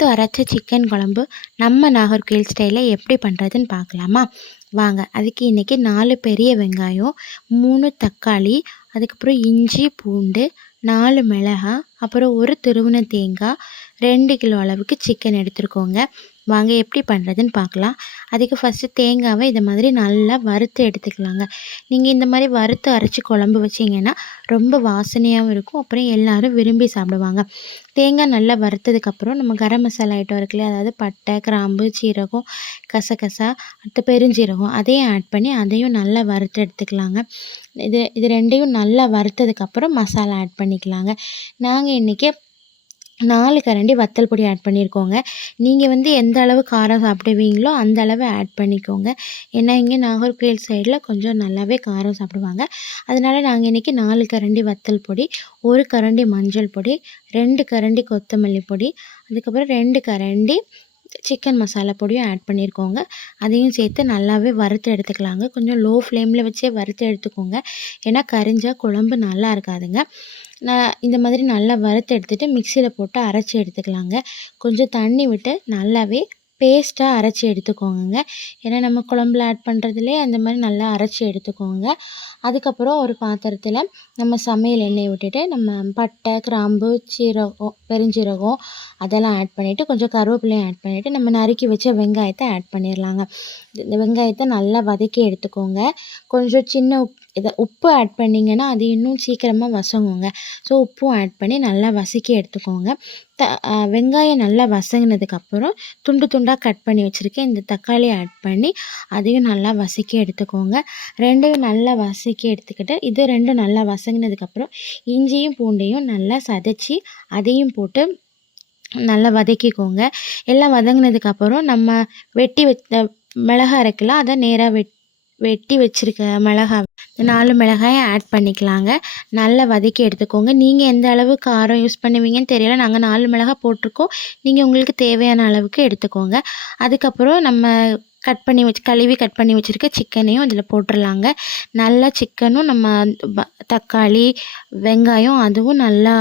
வறுத்து அரைச்ச சிக்கன் குழம்பு நம்ம நாகர்கோவில் ஸ்டைலில் எப்படி பண்ணுறதுன்னு பார்க்கலாமா? வாங்க. அதுக்கு இன்றைக்கி 4 பெரிய வெங்காயம், 3 தக்காளி, அதுக்கப்புறம் இஞ்சி பூண்டு, 4 மிளகாய், அப்புறம் ஒரு துருவின தேங்காய், 2 கிலோ அளவுக்கு சிக்கன் எடுத்துருக்கோங்க. வாங்க எப்படி பண்ணுறதுன்னு பார்க்கலாம். அதுக்கு ஃபஸ்ட்டு தேங்காவை இதை மாதிரி நல்லா வறுத்து எடுத்துக்கலாங்க. நீங்கள் இந்த மாதிரி வறுத்து அரைச்சி குழம்பு வச்சிங்கன்னா ரொம்ப வாசனையாகவும் இருக்கும். அப்புறம் எல்லோரும் விரும்பி சாப்பிடுவாங்க. தேங்காய் நல்லா வறுத்ததுக்கப்புறம் நம்ம கரம் மசாலா ஐட்டம் இருக்குல்லையா, அதாவது பட்டை, கிராம்பு, சீரகம், கசகசா, அடுத்து பெருஞ்சீரகம் அதையும் ஆட் பண்ணி அதையும் நல்லா வறுத்து எடுத்துக்கலாங்க. இது ரெண்டையும் நல்லா வறுத்ததுக்கப்புறம் மசாலா ஆட் பண்ணிக்கலாங்க. நாங்கள் இன்றைக்கி 4 கரண்டி வத்தல் பொடி ஆட் பண்ணியிருக்கோங்க. நீங்கள் எந்த அளவு காரம் சாப்பிடுவீங்களோ அந்த அளவு ஆட் பண்ணிக்கோங்க. ஏன்னா இங்கே நாகர்கோவில் சைடில் கொஞ்சம் நல்லாவே காரம் சாப்பிடுவாங்க. அதனால் நாங்கள் இன்றைக்கி 4 கரண்டி வத்தல் பொடி, 1 கரண்டி மஞ்சள் பொடி, 2 கரண்டி கொத்தமல்லி பொடி, அதுக்கப்புறம் 2 கரண்டி சிக்கன் மசாலா பொடியும் ஆட் பண்ணியிருக்கோங்க. அதையும் சேர்த்து நல்லாவே வறுத்து எடுத்துக்கலாங்க. கொஞ்சம் லோ ஃப்ளேமில் வச்சே வறுத்து எடுத்துக்கோங்க. ஏன்னா கரிஞ்சா குழம்பு நல்லா இருக்காதுங்க. நான் இந்த மாதிரி நல்லா வறுத்து எடுத்துகிட்டு மிக்சியில் போட்டு அரைச்சி எடுத்துக்கலாங்க. கொஞ்சம் தண்ணி விட்டு நல்லாவே பேஸ்ட்டாக அரைச்சி எடுத்துக்கோங்க. ஏன்னா நம்ம குழம்புல ஆட் பண்ணுறதுலே அந்த மாதிரி நல்லா அரைச்சி எடுத்துக்கோங்க. அதுக்கப்புறம் ஒரு பாத்திரத்தில் நம்ம சமையல் எண்ணெய் விட்டுட்டு நம்ம பட்டை, கிராம்பு, சீரகம், பெருஞ்சீரகம் அதெல்லாம் ஆட் பண்ணிவிட்டு கொஞ்சம் கருவேப்பிலையும் ஆட் பண்ணிவிட்டு நம்ம நறுக்கி வச்ச வெங்காயத்தை ஆட் பண்ணிடலாங்க. இந்த வெங்காயத்தை நல்லா வதக்கி எடுத்துக்கோங்க. கொஞ்சம் சின்ன உப்பு ஆட் பண்ணிங்கன்னா அது இன்னும் சீக்கிரமாக வசங்குங்க. ஸோ உப்பும் ஆட் பண்ணி நல்லா வதக்கி எடுத்துக்கோங்க. வெங்காயம் நல்லா வதங்கினதுக்கப்புறம் துண்டு துண்டாக கட் பண்ணி வச்சுருக்கேன் இந்த தக்காளியை ஆட் பண்ணி அதையும் நல்லா வதக்கி எடுத்துக்கோங்க. ரெண்டையும் நல்லா வதக்கி எடுத்துக்கிட்டு இது ரெண்டும் நல்லா வதங்கினதுக்கப்புறம் இஞ்சியும் பூண்டையும் நல்லா சதைச்சி அதையும் போட்டு நல்லா வதக்கிக்கோங்க. எல்லாம் வதங்கினதுக்கப்புறம் நம்ம வெட்டி வச்ச மிளகாய் இருக்குல்ல, அதை நேராக வெட்டி வச்சுருக்க மிளகாய் 4 மிளகாயை ஆட் பண்ணிக்கலாங்க. நல்லா வதக்கி எடுத்துக்கோங்க. நீங்கள் எந்த அளவு காரம் யூஸ் பண்ணுவீங்கன்னு தெரியல. நாங்கள் 4 மிளகாய் போட்டிருக்கோம். நீங்கள் உங்களுக்கு தேவையான அளவுக்கு எடுத்துக்கோங்க. அதுக்கப்புறம் நம்ம கழுவி கட் பண்ணி வச்சுருக்க சிக்கனையும் இதில் போட்டுடலாங்க. நல்லா சிக்கனும் நம்ம தக்காளி, வெங்காயம் அதுவும் நல்லா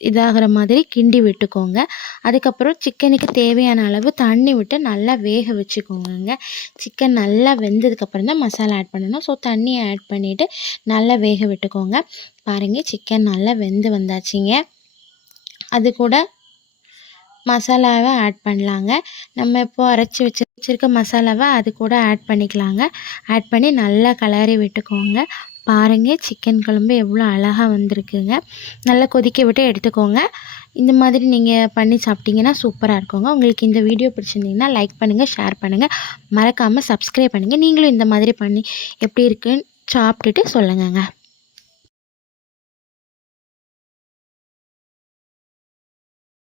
இதாகிற மாதிரி கிண்டி விட்டுக்கோங்க. அதுக்கப்புறம் சிக்கனுக்கு தேவையான அளவு தண்ணி விட்டு நல்லா வேக வச்சுக்கோங்க. சிக்கன் நல்லா வெந்ததுக்கப்புறம் தான் மசாலா ஆட் பண்ணணும். ஸோ தண்ணியை ஆட் பண்ணிவிட்டு நல்லா வேக விட்டுக்கோங்க. பாருங்கள், சிக்கன் நல்லா வெந்து வந்தாச்சுங்க. அது கூட மசாலாவை ஆட் பண்ணலாங்க. நம்ம இப்போ அரைச்சி வச்சுருக்க மசாலாவை அது கூட ஆட் பண்ணிக்கலாங்க. ஆட் பண்ணி நல்லா கிளறி விட்டுக்கோங்க. பாருங்கள், சிக்கன் குழம்பு எவ்வளோ அழகாக வந்திருக்குங்க. நல்லா கொதிக்க விட்டு எடுத்துக்கோங்க. இந்த மாதிரி நீங்கள் பண்ணி சாப்பிட்டிங்கன்னா சூப்பராக இருக்குங்க. உங்களுக்கு இந்த வீடியோ பிடிச்சிருந்தீங்கன்னா லைக் பண்ணுங்கள், ஷேர் பண்ணுங்கள், மறக்காமல் சப்ஸ்கிரைப் பண்ணுங்கள். நீங்களும் இந்த மாதிரி பண்ணி எப்படி இருக்குன்னு சாப்பிட்டுட்டு சொல்லுங்கங்க.